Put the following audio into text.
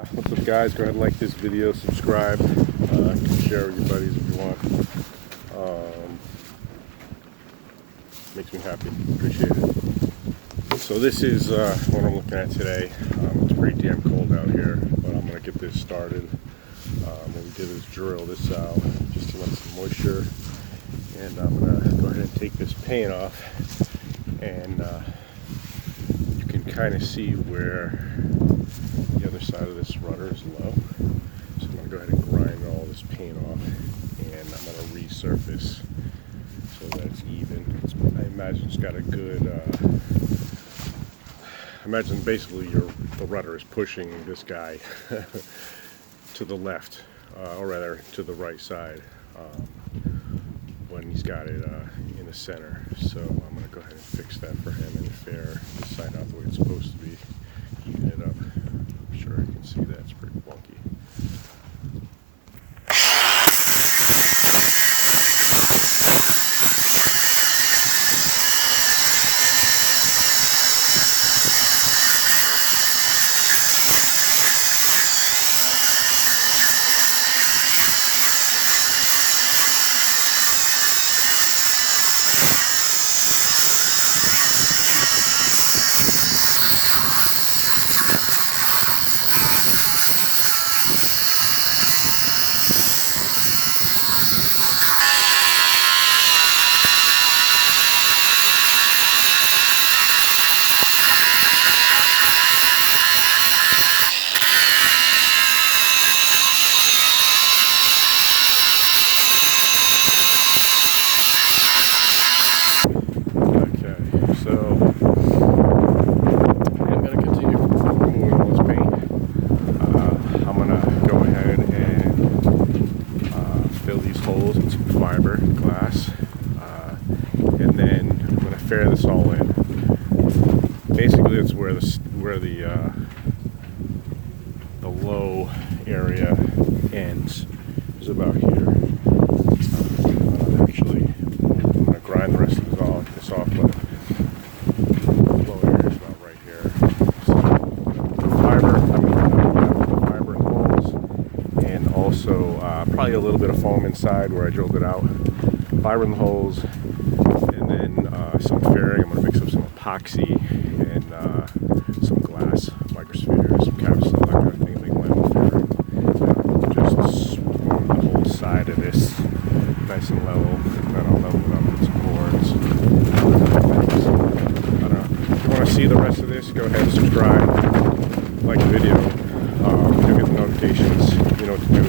What's up, guys? Go ahead and like this video, subscribe, share with your buddies if you want. Makes me happy. Appreciate it. So this is what I'm looking at today. It's pretty damn cold out here, but I'm gonna get this started. What we did is drill this out just to let some moisture, and I'm gonna go ahead and take this paint off, and you can kind of see where the other side of this rudder is low. So I'm gonna go ahead and grind all this paint off, and I'm gonna resurface so that it's even. I imagine it's got a good. Imagine basically the rudder is pushing this guy to the left, or rather to the right side, when he's got it in the center. So I'm going to go ahead and fix that for him and fair this side out the way it's supposed to be. Even it up. I'm sure I can see that it's pretty wonky. So I'm going to continue removing all this paint. I'm going to go ahead and fill these holes with some fiberglass, and then I'm going to fair this all in. Basically, it's where the low area ends is about here. Actually, I'm going to grind the rest of this off, but low area is about right here. So fiber in the holes, and also probably a little bit of foam inside where I drilled it out. Fiber in the holes, and then some fairing. I'm going to mix up some epoxy and some glass, microsphere, some capsules, that kind of thing, make my own fairing. Just form the whole side of this nice and level, and then I'll level it up with some boards. I don't know. If you want to see the rest of this, go ahead and subscribe, like the video, you'll get the notifications, you know what to do.